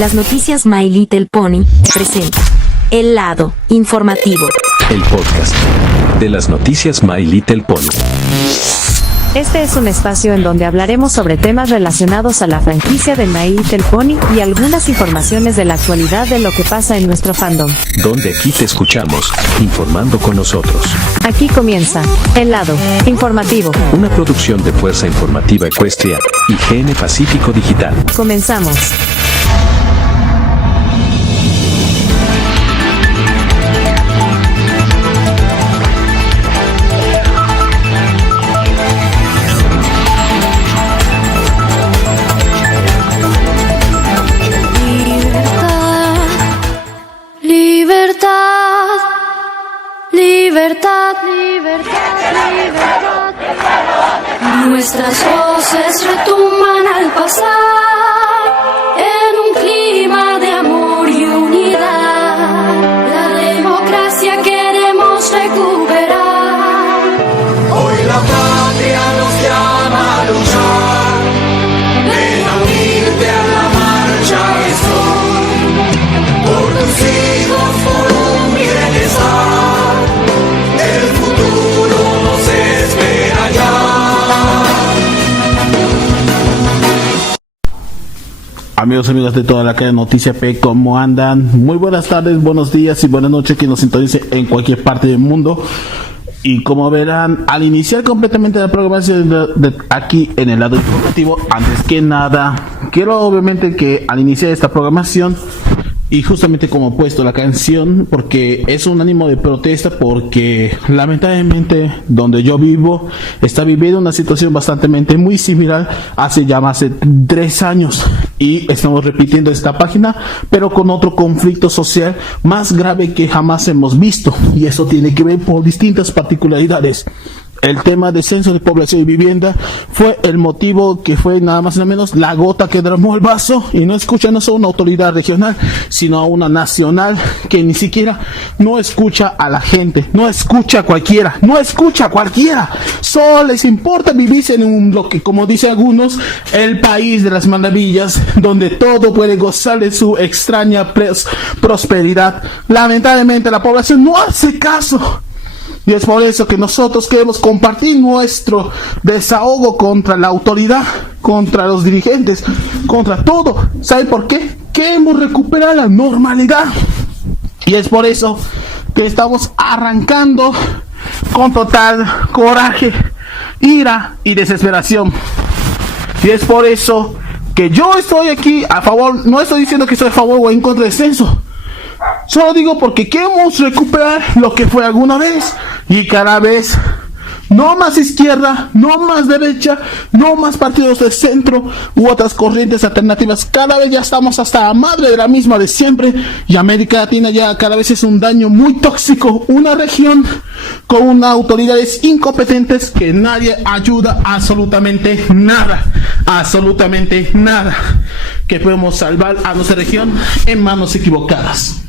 Las noticias My Little Pony presenta El Lado Informativo, el podcast de las noticias My Little Pony. Este es un espacio en donde hablaremos sobre temas relacionados a la franquicia de My Little Pony y algunas informaciones de la actualidad de lo que pasa en nuestro fandom. Donde aquí te escuchamos, informando con nosotros. Aquí comienza El Lado Informativo. Una producción de Fuerza Informativa Ecuestria y GN Pacífico Digital. Comenzamos. Libertad, libertad, libertad. Nuestras voces retumban al pasar en un clima de amor y unidad. La democracia queremos recuperar. Hoy la patria nos llama a luchar. Ven a unirte a la marcha que soy. Por tus hijos, por un bienestar. Amigos y amigas de toda la cadena Noticia P, ¿cómo andan? Muy buenas tardes, buenos días y buenas noches que nos sintonicen en cualquier parte del mundo. Y como verán, al iniciar completamente la programación de aquí en el lado informativo, antes que nada, quiero obviamente que al iniciar esta programación, y justamente como he puesto la canción, porque es un ánimo de protesta, porque lamentablemente donde yo vivo está viviendo una situación bastante muy similar hace 3 años, y estamos repitiendo esta página pero con otro conflicto social más grave que jamás hemos visto, y eso tiene que ver por distintas particularidades. El tema de censo de población y vivienda fue el motivo que fue nada más y nada menos la gota que derramó el vaso, y no escucha no solo una autoridad regional, sino a una nacional que ni siquiera no escucha a la gente, no escucha a cualquiera, solo les importa vivirse en lo que, como dicen algunos, el país de las maravillas, donde todo puede gozar de su extraña prosperidad. Lamentablemente la población no hace caso. Y es por eso que nosotros queremos compartir nuestro desahogo contra la autoridad, contra los dirigentes, contra todo. ¿Saben por qué? Queremos recuperar la normalidad. Y es por eso que estamos arrancando con total coraje, ira y desesperación. Y es por eso que yo estoy aquí a favor, no estoy diciendo que estoy a favor o en contra del censo. Solo digo porque queremos recuperar lo que fue alguna vez, y cada vez no más izquierda, no más derecha, no más partidos de centro u otras corrientes alternativas. Cada vez ya estamos hasta la madre de la misma de siempre, y América Latina ya cada vez es un daño muy tóxico, una región con unas autoridades incompetentes que nadie ayuda absolutamente nada, que podemos salvar a nuestra región en manos equivocadas.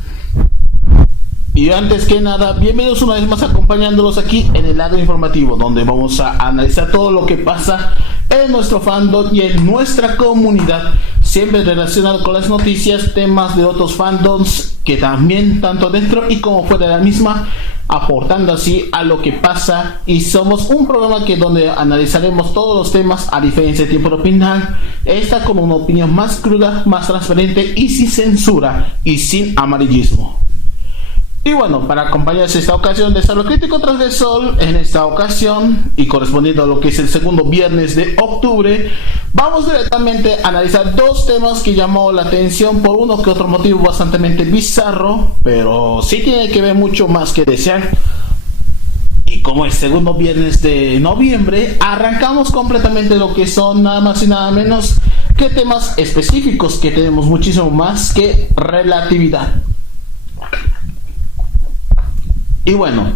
Y antes que nada, bienvenidos una vez más acompañándolos aquí en el lado informativo, donde vamos a analizar todo lo que pasa en nuestro fandom y en nuestra comunidad, siempre relacionado con las noticias, temas de otros fandoms que también tanto dentro y como fuera de la misma, aportando así a lo que pasa. Y somos un programa que donde analizaremos todos los temas a diferencia de Tiempo de Opinar. Esta con una opinión más cruda, más transparente y sin censura y sin amarillismo. Y bueno, para acompañarse esta ocasión de Salud Crítico Transgresor, en esta ocasión, y correspondiendo a lo que es el segundo viernes de octubre, vamos directamente a analizar dos temas que llamó la atención por uno que otro motivo bastante bizarro, pero sí tiene que ver mucho más que desear. Y como es segundo viernes de noviembre, arrancamos completamente lo que son nada más y nada menos que temas específicos, que tenemos muchísimo más que relatividad. Y bueno,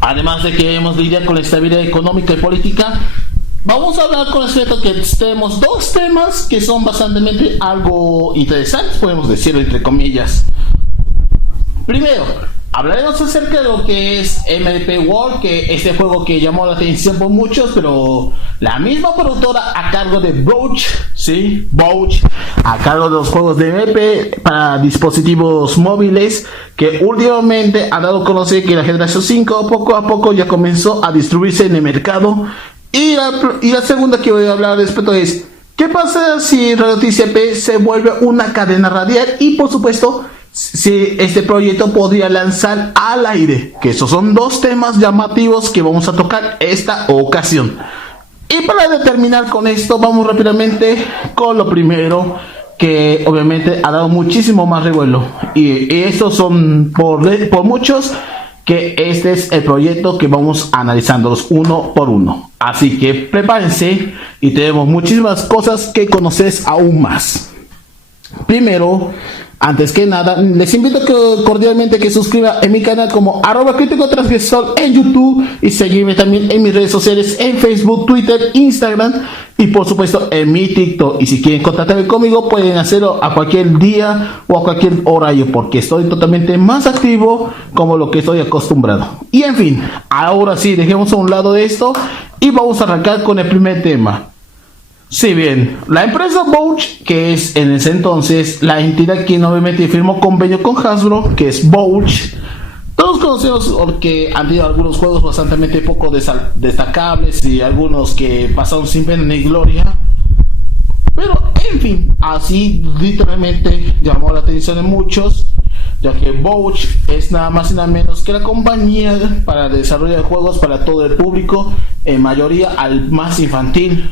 además de que debemos lidiar con la estabilidad económica y política, vamos a hablar con respecto que tenemos dos temas que son bastante algo interesantes, podemos decirlo entre comillas. Primero, hablaremos acerca de lo que es MLP World, que este juego que llamó la atención por muchos, pero la misma productora a cargo de Bouch, sí, Bouch, a cargo de los juegos de MLP para dispositivos móviles, que últimamente ha dado a conocer que la generación 5 poco a poco ya comenzó a distribuirse en el mercado. Y la segunda que voy a hablar respecto es: ¿qué pasa si Radio TCP se vuelve una cadena radial? Y por supuesto, si este proyecto podría lanzar al aire, que esos son dos temas llamativos que vamos a tocar esta ocasión. Y para determinar con esto, vamos rápidamente con lo primero, que obviamente ha dado muchísimo más revuelo, y estos son por muchos que este es el proyecto que vamos analizándolos uno por uno. Así que prepárense y tenemos muchísimas cosas que conocer aún más. Primero, antes que nada, les invito cordialmente que suscriban en mi canal como @crítico_transgresor en YouTube, y seguirme también en mis redes sociales en Facebook, Twitter, Instagram y por supuesto en mi TikTok. Y si quieren contactarme conmigo, pueden hacerlo a cualquier día o a cualquier horario, porque estoy totalmente más activo como lo que estoy acostumbrado. Y en fin, ahora sí, dejemos a un lado esto y vamos a arrancar con el primer tema. Si bien la empresa Bouch, que es en ese entonces la entidad quien obviamente firmó convenio con Hasbro, que es Bouch, todos conocemos porque han tenido algunos juegos bastante poco destacables y algunos que pasaron sin pena ni gloria, pero en fin, así literalmente llamó la atención de muchos, ya que Bouch es nada más y nada menos que la compañía para desarrollar juegos para todo el público, en mayoría al más infantil.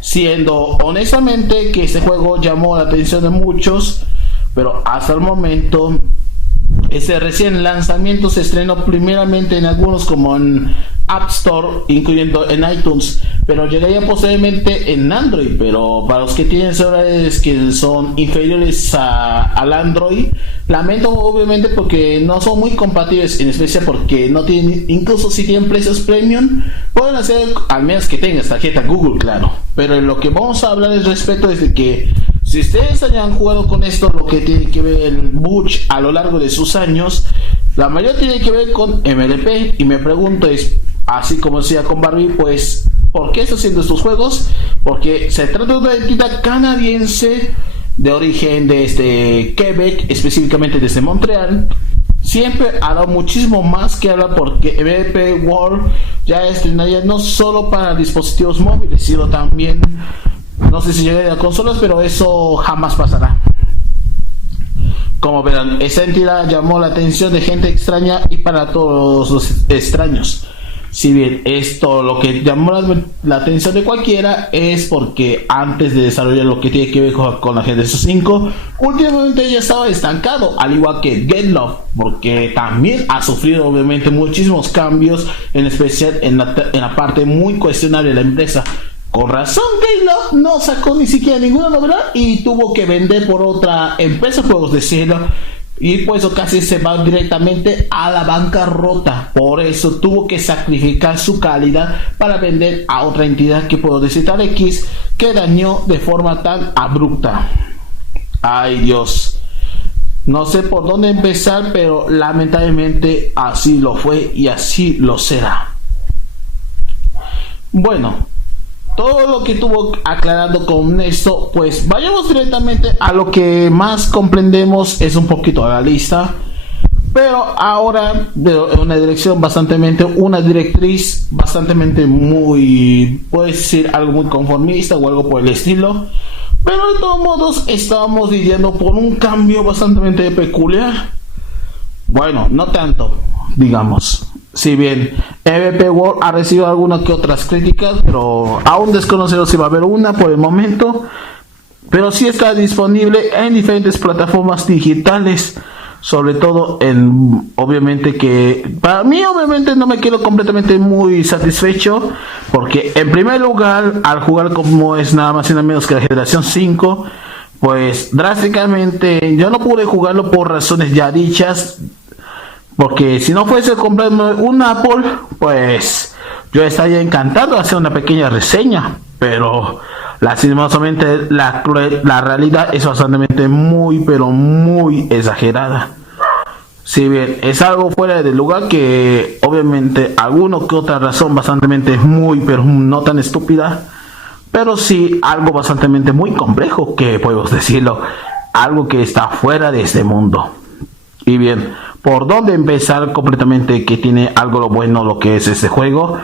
Siendo honestamente que este juego llamó la atención de muchos, pero hasta el momento este recién lanzamiento se estrenó primeramente en algunos como en App Store, incluyendo en iTunes, pero llegaría posiblemente en Android. Pero para los que tienen celulares que son inferiores al Android, lamento obviamente porque no son muy compatibles, en especial porque no tienen, incluso si tienen precios premium, pueden hacer, al menos que tengas tarjeta Google, claro. Pero lo que vamos a hablar es respecto de que si ustedes hayan jugado con esto, lo que tiene que ver el Bouch a lo largo de sus años, la mayoría tiene que ver con MLP. Y me pregunto es, así como decía con Barbie, pues ¿por qué está haciendo estos juegos? Porque se trata de una entidad canadiense de origen de Quebec, específicamente desde Montreal. Siempre ha dado muchísimo más que hablar, porque MLP World ya estrenaría no solo para dispositivos móviles, sino también, no sé si llegaría a consolas, pero eso jamás pasará. Como verán, esta entidad llamó la atención de gente extraña y para todos los extraños. Si bien esto lo que llamó la atención de cualquiera es porque antes de desarrollar lo que tiene que ver con la generación 5, últimamente ya estaba estancado, al igual que Get Love, porque también ha sufrido obviamente muchísimos cambios, en especial en la parte muy cuestionable de la empresa. Con razón, Get Love no sacó ni siquiera ninguna novedad y tuvo que vender por otra empresa de juegos de cero. Y por eso casi se va directamente a la bancarrota. Por eso tuvo que sacrificar su calidad para vender a otra entidad que puedo decir tal X, que dañó de forma tan abrupta. Ay Dios, no sé por dónde empezar, pero lamentablemente así lo fue y así lo será. Bueno, todo lo que estuvo aclarando con esto, pues vayamos directamente a lo que más comprendemos, es un poquito a la lista, pero ahora de una dirección una directriz bastante muy, puede decir algo muy conformista o algo por el estilo, pero de todos modos estábamos lidiando por un cambio bastante peculiar. Bueno, no tanto, digamos. Si bien MLP World ha recibido algunas que otras críticas, pero aún desconocemos si va a haber una por el momento, pero sí está disponible en diferentes plataformas digitales, sobre todo en, obviamente que para mí obviamente no me quedo completamente muy satisfecho, porque en primer lugar, al jugar como es nada más y nada menos que la generación 5, pues drásticamente yo no pude jugarlo por razones ya dichas. Porque si no fuese comprarme un Apple, pues yo estaría encantado de hacer una pequeña reseña. Pero lastimosamente la realidad es bastante muy, pero muy exagerada. Si bien es algo fuera del lugar, que obviamente alguno que otra razón bastante muy, pero no tan estúpida, pero sí algo bastante muy complejo, que podemos decirlo, algo que está fuera de este mundo. Y bien, ¿por dónde empezar completamente que tiene algo lo bueno lo que es este juego?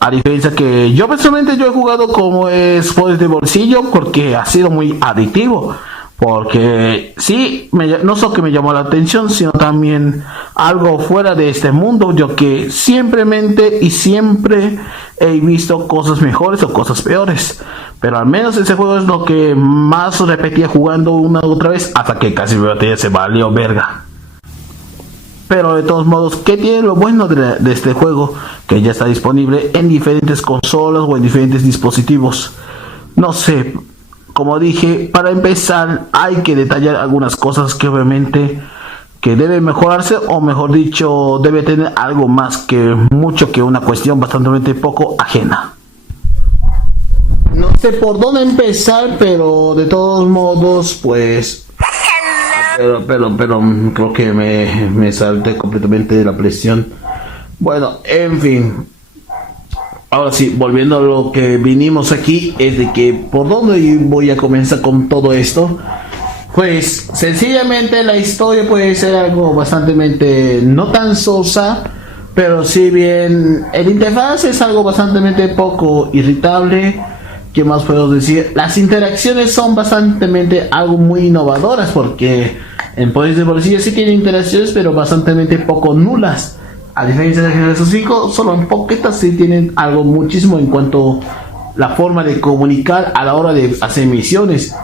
A diferencia que yo personalmente yo he jugado como es juegos de bolsillo porque ha sido muy adictivo. Porque sí, no solo que me llamó la atención, sino también algo fuera de este mundo. Yo que siempre he visto cosas mejores o cosas peores. Pero al menos ese juego es lo que más repetía jugando una y otra vez hasta que casi mi batería se valió verga. Pero de todos modos, ¿qué tiene lo bueno de este juego? Que ya está disponible en diferentes consolas o en diferentes dispositivos. No sé, como dije, para empezar hay que detallar algunas cosas que obviamente que debe mejorarse, o mejor dicho, debe tener algo más que mucho que una cuestión bastante poco ajena. No sé por dónde empezar, pero de todos modos, pues... Pero creo que me salté completamente de la presión. Bueno, en fin. Ahora sí, volviendo a lo que vinimos aquí, es de que por dónde voy a comenzar con todo esto. Pues sencillamente la historia puede ser algo bastante no tan sosa, pero si bien el interfaz es algo bastante poco irritable. ¿Qué más puedo decir? Las interacciones son bastante algo muy innovadoras, porque en Ponis de Bolsillo sí tienen interacciones, pero bastante poco nulas. A diferencia de Generación 5, solo en poquitas sí tienen algo muchísimo en cuanto a la forma de comunicar a la hora de hacer misiones.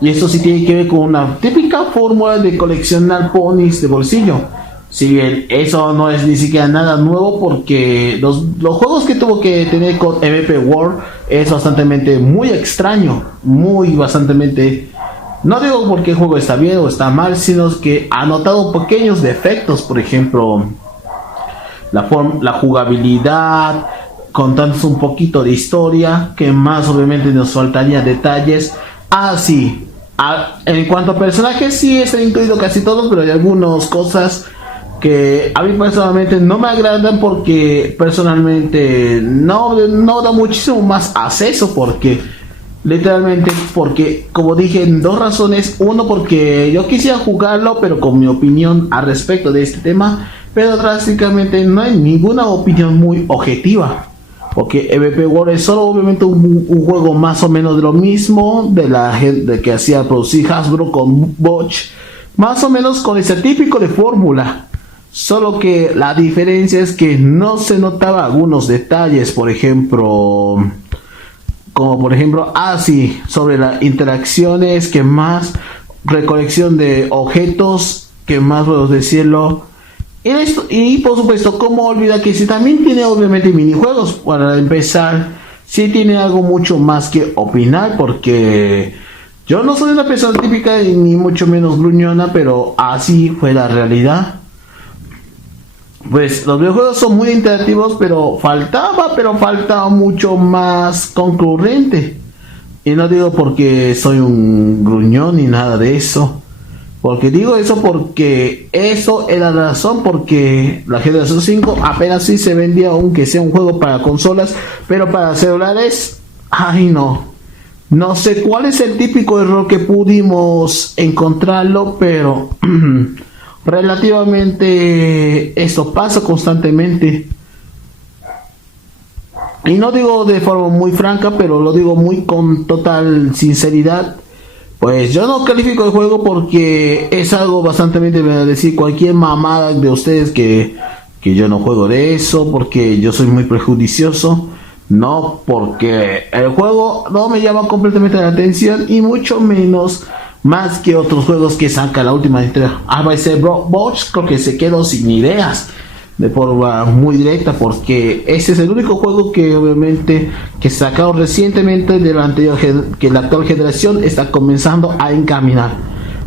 Y esto sí tiene que ver con una típica fórmula de coleccionar ponis de bolsillo. Si bien eso no es ni siquiera nada nuevo, porque los juegos que tuvo que tener con MVP World es bastante muy extraño, bastante. No digo porque el juego está bien o está mal, sino que ha notado pequeños defectos, por ejemplo, la jugabilidad, contándonos un poquito de historia, que más obviamente nos faltaría detalles. Sí, en cuanto a personajes sí están incluidos casi todos, pero hay algunas cosas que a mí personalmente no me agradan, porque personalmente no da muchísimo más acceso, porque literalmente, porque como dije, en dos razones. Uno, porque yo quisiera jugarlo pero con mi opinión al respecto de este tema, pero drásticamente no hay ninguna opinión muy objetiva, porque MVP World es solo obviamente un juego más o menos de lo mismo de la gente que hacía producir Hasbro con Botch, más o menos con ese típico de fórmula. Solo que la diferencia es que no se notaba algunos detalles, por ejemplo, sobre las interacciones, que más recolección de objetos, que más puedo decirlo. Y por supuesto, como olvidar que si también tiene obviamente minijuegos. Para empezar, sí tiene algo mucho más que opinar, porque yo no soy una persona típica ni mucho menos gruñona, pero así fue la realidad. Pues los videojuegos son muy interactivos, pero faltaba mucho más concurrente. Y no digo porque soy un gruñón ni nada de eso, porque digo eso porque eso es la razón porque la Generación 5 apenas sí se vendía, aunque sea un juego para consolas, pero para celulares, no sé cuál es el típico error que pudimos encontrarlo, pero relativamente esto pasa constantemente. Y no digo de forma muy franca, pero lo digo muy con total sinceridad. Pues yo no califico el juego porque es algo bastante, decir cualquier mamada de ustedes que yo no juego de eso, porque yo soy muy prejuicioso. No, porque el juego no me llama completamente la atención, y mucho menos más que otros juegos que saca la última entrega. Botch creo que se quedó sin ideas de forma muy directa, porque ese es el único juego que obviamente que sacado recientemente de la anterior, que la actual generación está comenzando a encaminar.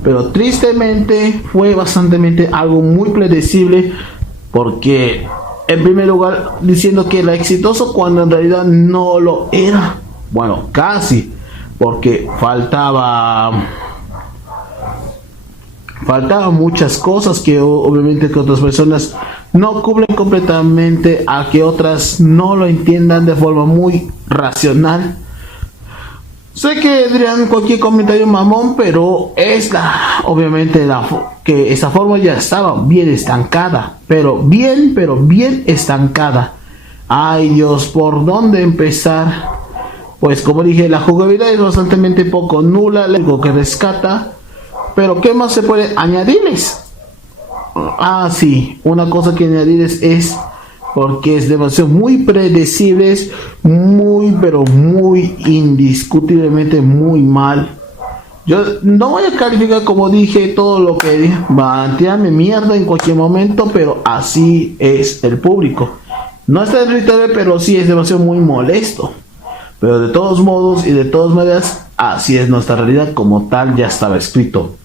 Pero tristemente fue bastante algo muy predecible, porque en primer lugar diciendo que era exitoso cuando en realidad no lo era. Bueno, casi, porque faltaba faltaban muchas cosas que obviamente que otras personas no cubren completamente, a que otras no lo entiendan de forma muy racional. Sé que dirán cualquier comentario mamón, pero obviamente que esa forma ya estaba bien estancada, pero bien estancada. Ay Dios, ¿por dónde empezar? Pues como dije, la jugabilidad es bastante poco nula, algo que rescata, pero ¿qué más se puede añadirles? Sí, una cosa que añadirles es porque es demasiado muy predecibles, pero muy indiscutiblemente muy mal. Yo no voy a calificar, como dije, todo lo que va a tirarme mierda en cualquier momento, pero así es el público. No está irritable, pero sí es demasiado muy molesto. Pero de todos modos y de todas maneras, así es nuestra realidad, como tal ya estaba escrito.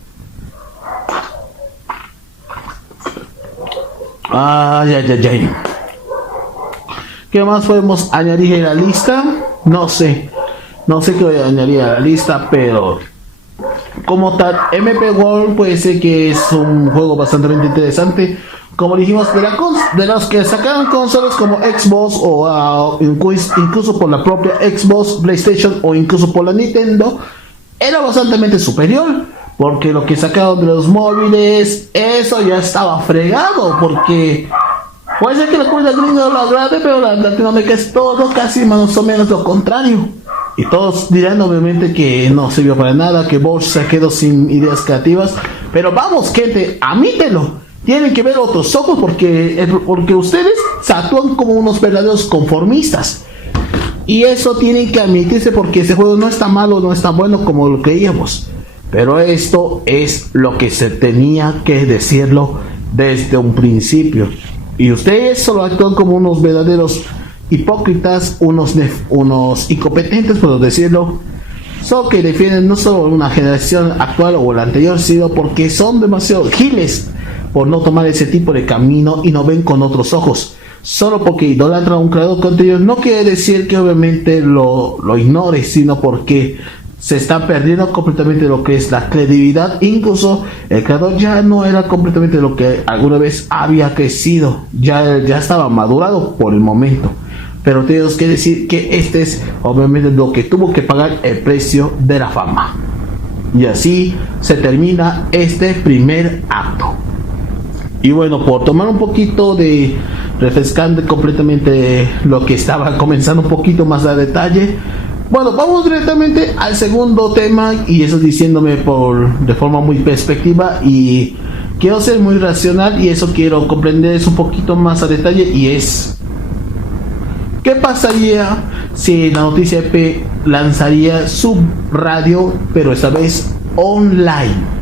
Ay. ¿Qué más podemos añadir a la lista? No sé qué voy a añadir a la lista, pero como tal, MP World puede ser que es un juego bastante interesante. Como dijimos, de los que sacaron consolas como Xbox o incluso por la propia Xbox, PlayStation o incluso por la Nintendo, era bastante superior. Porque lo que sacaron de los móviles, eso ya estaba fregado. Porque puede ser que la comunidad gringa lo agrade, pero la Latinoamérica es todo casi más o menos lo contrario. Y todos dirán obviamente que no sirvió para nada, que Bosch se quedó sin ideas creativas. Pero vamos, gente, admítelo. Tienen que ver otros ojos porque ustedes se actúan como unos verdaderos conformistas. Y eso tienen que admitirse, porque ese juego no es tan malo, no es tan bueno como lo creíamos. Pero esto es lo que se tenía que decirlo desde un principio. Y ustedes solo actúan como unos verdaderos hipócritas, unos incompetentes, por decirlo. Solo que defienden no solo una generación actual o la anterior, sino porque son demasiado giles por no tomar ese tipo de camino y no ven con otros ojos. Solo porque idolatran a un creador de contenido no quiere decir que obviamente lo ignore, sino porque se está perdiendo completamente lo que es la credibilidad. Incluso el creador ya no era completamente lo que alguna vez había crecido, ya estaba madurado por el momento. Pero tenemos que decir que este es obviamente lo que tuvo que pagar el precio de la fama. Y así se termina este primer acto. Y bueno, por tomar un poquito de refrescante completamente lo que estaba comenzando un poquito más a detalle, bueno, vamos directamente al segundo tema, y eso diciéndome de forma muy perspectiva, y quiero ser muy racional, y eso quiero comprender un poquito más a detalle, y es ¿qué pasaría si la noticia EP lanzaría su radio, pero esta vez online?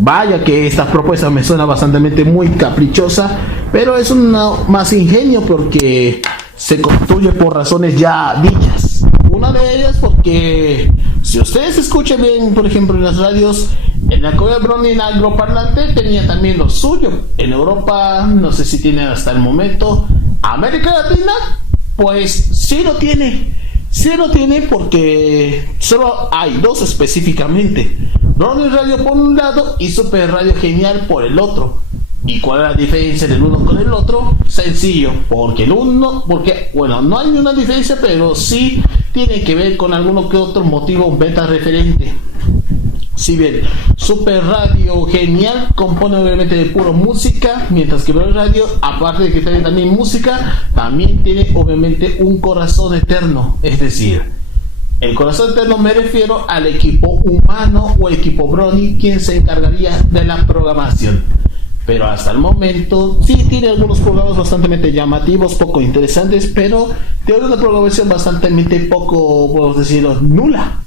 Vaya que esta propuesta me suena bastante muy caprichosa, pero es más ingenio porque se construye por razones ya dichas. Una de ellas porque si ustedes escuchan bien, por ejemplo, en las radios, en la Corea Brony, en agroparlante tenía también lo suyo. En Europa, no sé si tiene hasta el momento. América Latina, pues sí lo tiene. Sí lo tiene porque solo hay dos específicamente. Brony Radio por un lado y Super Radio Genial por el otro. ¿Y cuál es la diferencia del uno con el otro? Sencillo, porque no hay ninguna diferencia, pero sí tiene que ver con alguno que otro motivo beta referente. Si bien Super Radio Genial compone obviamente de puro música, mientras que Brony Radio, aparte de que tiene también música, también tiene obviamente un corazón eterno. Es decir, el corazón eterno me refiero al equipo humano o equipo Brony, quien se encargaría de la programación. Pero hasta el momento sí tiene algunos programas bastante llamativos, poco interesantes, pero tiene una programación bastante poco, podemos decirlo, nula.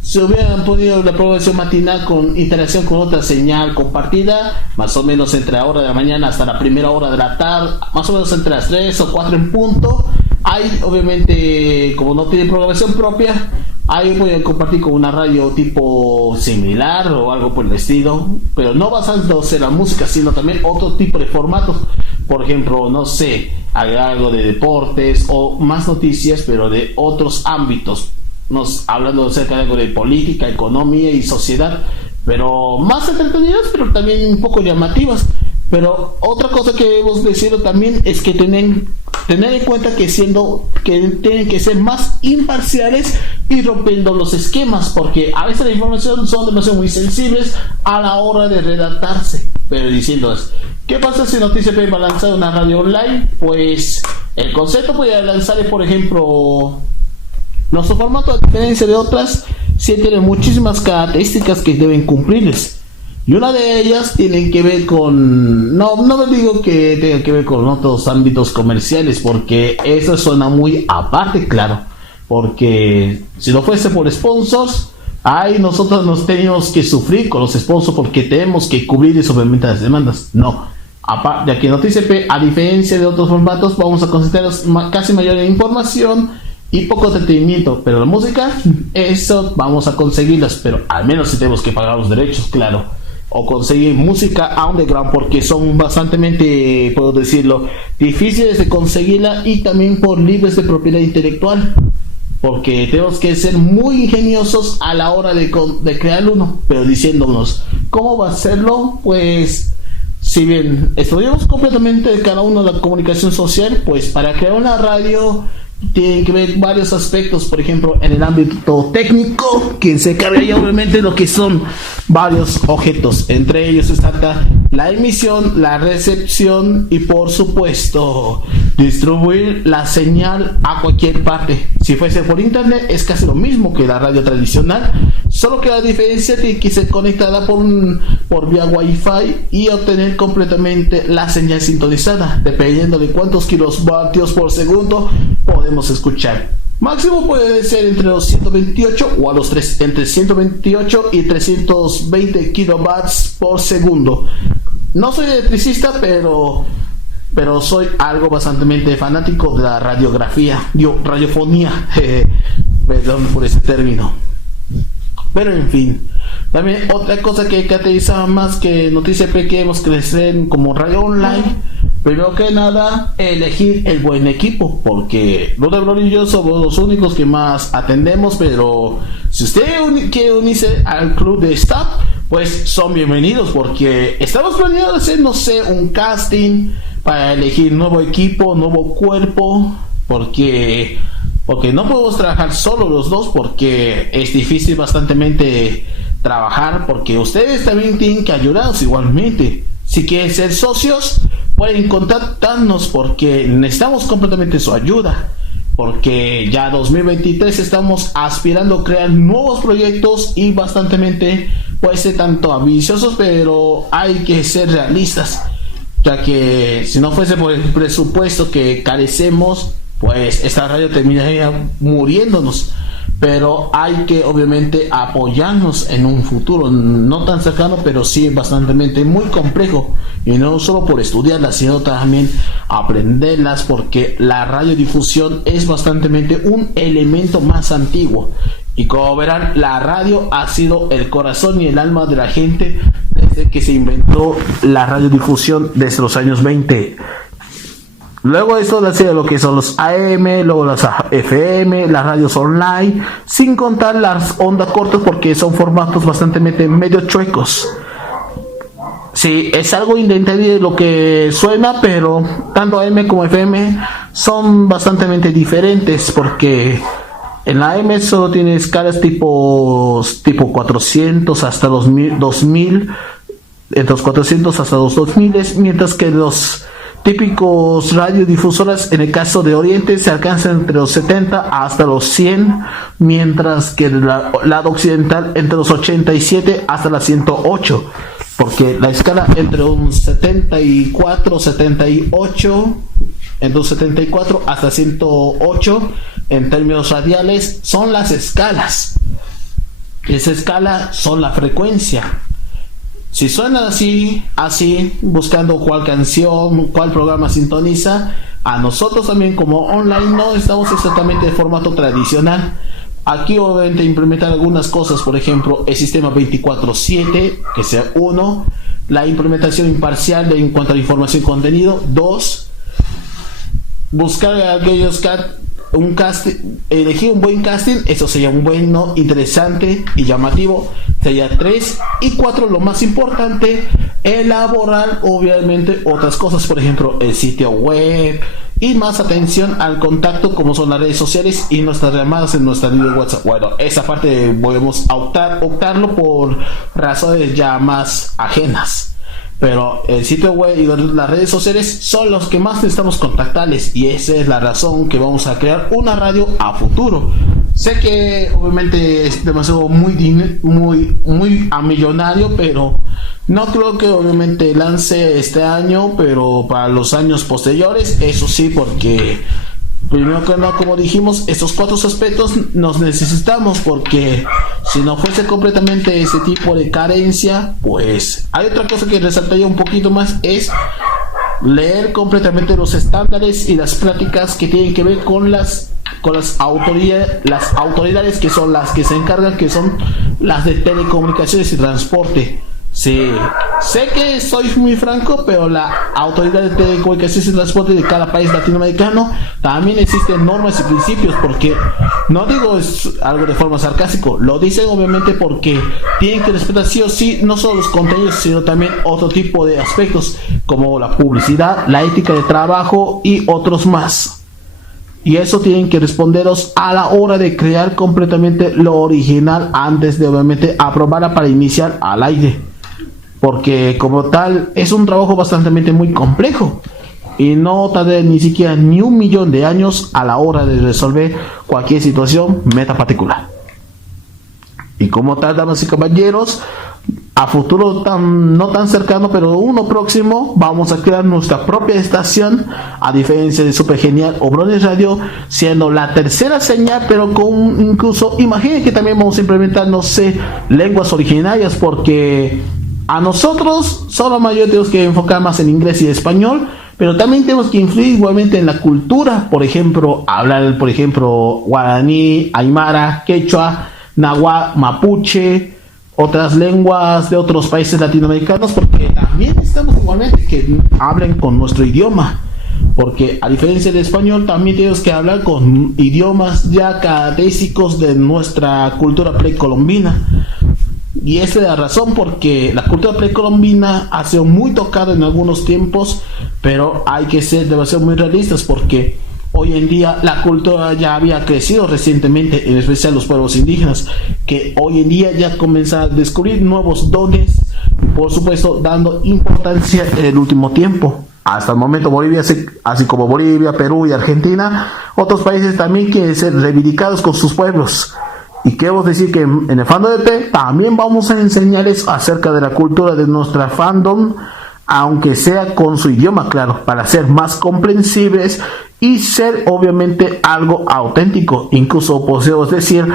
Si hubieran podido la programación matinal con interacción con otra señal compartida, más o menos entre la hora de la mañana hasta la primera hora de la tarde, más o menos entre las 3 o 4 en punto, hay obviamente, como no tiene programación propia, ahí pueden compartir con una radio tipo similar o algo por el estilo, pero no basándose en la música, sino también otro tipo de formatos. Por ejemplo, no sé, algo de deportes o más noticias, pero de otros ámbitos. Hablando acerca de algo de política, economía y sociedad, pero más entretenidas, pero también un poco llamativas. Pero otra cosa que debemos decirlo también es que tener en cuenta que tienen que ser más imparciales y rompiendo los esquemas, porque a veces la información son demasiado muy sensibles a la hora de redactarse. Pero diciéndoles, ¿qué pasa si Noticias P va a lanzar una radio online? Pues el concepto podría lanzar, por ejemplo, nuestro formato, a diferencia de otras, sí tiene muchísimas características que deben cumplirles. Y una de ellas tiene que ver con... No me digo que tenga que ver con otros ámbitos comerciales, porque eso suena muy aparte, claro. Porque si no fuese por sponsors, nosotros nos tenemos que sufrir con los sponsors porque tenemos que cubrir y solventar las demandas. No. Aparte, ya que Noticias P, a diferencia de otros formatos, vamos a considerar casi mayor información y poco entretenimiento. Pero la música, eso vamos a conseguirlas, pero al menos si tenemos que pagar los derechos, claro. O conseguir música underground, porque son bastante, puedo decirlo, difíciles de conseguirla, y también por libres de propiedad intelectual, porque tenemos que ser muy ingeniosos a la hora de crear uno, pero diciéndonos cómo va a hacerlo. Pues si bien estudiamos completamente de cada uno de la comunicación social, pues para crear una radio tienen que ver varios aspectos. Por ejemplo, en el ámbito técnico, quien se encarga ya obviamente lo que son varios objetos, entre ellos está la emisión, la recepción y por supuesto distribuir la señal a cualquier parte. Si fuese por internet es casi lo mismo que la radio tradicional, solo que la diferencia tiene que ser conectada por vía wifi y obtener completamente la señal sintonizada, dependiendo de cuántos kilovatios por segundo podemos escuchar. Máximo puede ser entre los 128 o a los entre 128 y 320 kilovatios por segundo. No soy electricista, pero soy algo bastante fanático de la radiofonía, perdón por ese término. Pero en fin, también otra cosa que caracteriza más que Noticias P que hemos crecido como radio online, primero que nada, elegir el buen equipo, porque Lourdes Brolin y yo somos los únicos que más atendemos. Pero si usted quiere unirse al club de staff, pues son bienvenidos, porque estamos planeando hacer, no sé, un casting para elegir nuevo equipo, nuevo cuerpo, porque no podemos trabajar solo los dos, porque es difícil bastante trabajar, porque ustedes también tienen que ayudarnos igualmente. Si quieren ser socios, pueden contactarnos, porque necesitamos completamente su ayuda, porque ya 2023 estamos aspirando a crear nuevos proyectos y bastante puede ser tanto ambiciosos, pero hay que ser realistas, ya que si no fuese por el presupuesto que carecemos, pues esta radio terminaría muriéndonos. Pero hay que obviamente apoyarnos en un futuro no tan cercano, pero sí bastante muy complejo, y no solo por estudiarlas, sino también aprenderlas, porque la radiodifusión es bastante un elemento más antiguo, y como verán, la radio ha sido el corazón y el alma de la gente desde que se inventó la radiodifusión, desde los años 20. Luego esto de lo que son los AM, luego las FM, las radios online, sin contar las ondas cortas, porque son formatos bastante medio chuecos. Sí, es algo inentendible lo que suena, pero tanto AM como FM son bastante diferentes, porque en la AM solo tiene escalas tipo 400 hasta 2000, entre los 400 hasta los 2000, mientras que los típicos radiodifusoras en el caso de Oriente se alcanzan entre los 70 hasta los 100, mientras que el lado occidental entre los 87 hasta las 108, porque la escala entre un 74, 78, entre un 74 hasta 108 en términos radiales son las escalas. Esa escala son la frecuencia. Si suena así, buscando cuál canción, cuál programa sintoniza, a nosotros también como online no estamos exactamente de formato tradicional. Aquí obviamente implementar algunas cosas, por ejemplo, el sistema 24/7, que sea 1, la implementación imparcial en cuanto a la información y contenido, 2, buscar aquellos elegir un buen casting, eso sería un bueno, interesante y llamativo. sería 3. Y 4, lo más importante, elaborar obviamente otras cosas, por ejemplo el sitio web, y más atención al contacto como son las redes sociales y nuestras llamadas en nuestra línea de WhatsApp. Bueno, esa parte podemos optarlo por razones ya más ajenas. Pero el sitio web y las redes sociales son los que más necesitamos contactarles, y esa es la razón que vamos a crear una radio a futuro. Sé que obviamente es demasiado muy a millonario, pero no creo que obviamente lance este año, pero para los años posteriores, eso sí, porque primero que nada, como dijimos, estos 4 aspectos nos necesitamos, porque si no fuese completamente ese tipo de carencia, pues hay otra cosa que resaltaría un poquito más, es leer completamente los estándares y las prácticas que tienen que ver con las autoridades que son las que se encargan, que son las de telecomunicaciones y transporte. Sí, sé que soy muy franco, pero la autoridad de telecomunicaciones y transporte de cada país latinoamericano también existen normas y principios, porque no digo es algo de forma sarcástica, lo dicen obviamente porque tienen que respetar sí o sí no solo los contenidos, sino también otro tipo de aspectos como la publicidad, la ética de trabajo y otros más. Y eso tienen que responderos a la hora de crear completamente lo original antes de obviamente aprobarla para iniciar al aire. Porque como tal es un trabajo bastante muy complejo y no tarda ni siquiera ni 1.000.000 de años a la hora de resolver cualquier situación meta particular. Y como tal, damas y caballeros, a futuro no tan cercano, pero uno próximo, vamos a crear nuestra propia estación, a diferencia de Super Genial o Brony Radio, siendo la tercera señal, pero con incluso, imaginen que también vamos a implementar, no sé, lenguas originarias, porque a nosotros solo mayor tenemos que enfocar más en inglés y español, pero también tenemos que influir igualmente en la cultura, por ejemplo, hablar, por ejemplo, guaraní, aymara, quechua, náhuatl, mapuche, otras lenguas de otros países latinoamericanos, porque también necesitamos igualmente que hablen con nuestro idioma, porque a diferencia del español también tenemos que hablar con idiomas ya característicos de nuestra cultura precolombina. Y esa es la razón, porque la cultura precolombina ha sido muy tocada en algunos tiempos, pero hay que ser demasiado muy realistas, porque hoy en día la cultura ya había crecido recientemente, en especial los pueblos indígenas, que hoy en día ya comienzan a descubrir nuevos dones, por supuesto dando importancia en el último tiempo. Hasta el momento Bolivia, así como Bolivia, Perú y Argentina, otros países también quieren ser reivindicados con sus pueblos. Y queremos decir que en el fandom de P también vamos a enseñarles acerca de la cultura de nuestra fandom, aunque sea con su idioma, claro, para ser más comprensibles y ser obviamente algo auténtico. Incluso podemos decir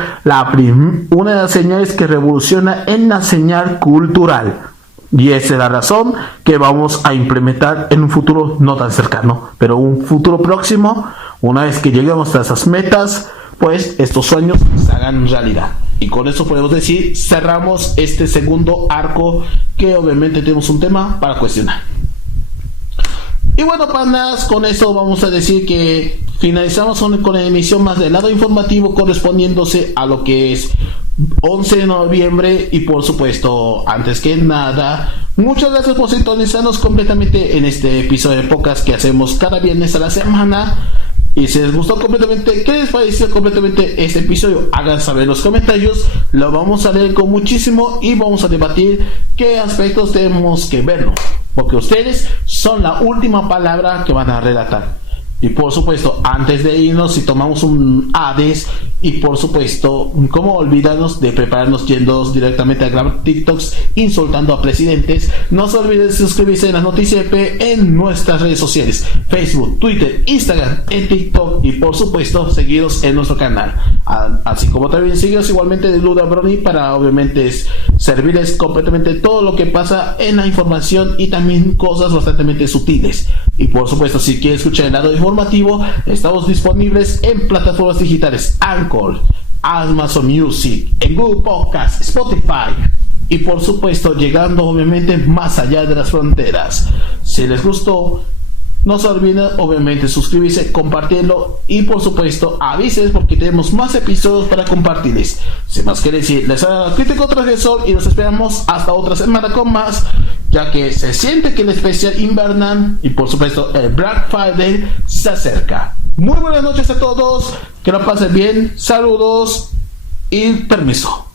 una de las señales que revoluciona en la señal cultural. Y esa es la razón que vamos a implementar en un futuro no tan cercano, pero un futuro próximo, una vez que lleguemos a esas metas, pues estos sueños se hagan realidad. Y con eso podemos decir, cerramos este segundo arco, que obviamente tenemos un tema para cuestionar. Y bueno, panas, con eso vamos a decir que finalizamos con la emisión más del lado informativo, correspondiéndose a lo que es 11 de noviembre. Y por supuesto, antes que nada, muchas gracias por sintonizarnos completamente en este episodio de podcast que hacemos cada viernes a la semana. Y si les gustó completamente, ¿qué les pareció completamente este episodio? Hagan saber en los comentarios, lo vamos a leer con muchísimo y vamos a debatir qué aspectos tenemos que verlo, porque ustedes son la última palabra que van a relatar. Y por supuesto, antes de irnos, si tomamos un Hades, y por supuesto, cómo olvidarnos de prepararnos yendo directamente a grabar TikToks insultando a presidentes. No se olviden de suscribirse en las noticias P en nuestras redes sociales, Facebook, Twitter, Instagram, en TikTok, y por supuesto seguiros en nuestro canal, así como también seguiros igualmente de Luda Brony, para obviamente servirles completamente todo lo que pasa en la información y también cosas bastante sutiles. Y por supuesto, si quieren escuchar el lado informativo, estamos disponibles en plataformas digitales Anchor, Amazon Music, en Google Podcast, Spotify, y por supuesto llegando obviamente más allá de las fronteras. Si les gustó, No se olviden obviamente suscribirse, compartirlo y por supuesto avises porque tenemos más episodios para compartirles. Sin más que decir, les hago crítico transgresor y los esperamos hasta otra semana con más, ya que se siente que el especial invernal y por supuesto el Black Friday se acerca. Muy buenas noches a todos, que lo pasen bien, saludos y permiso.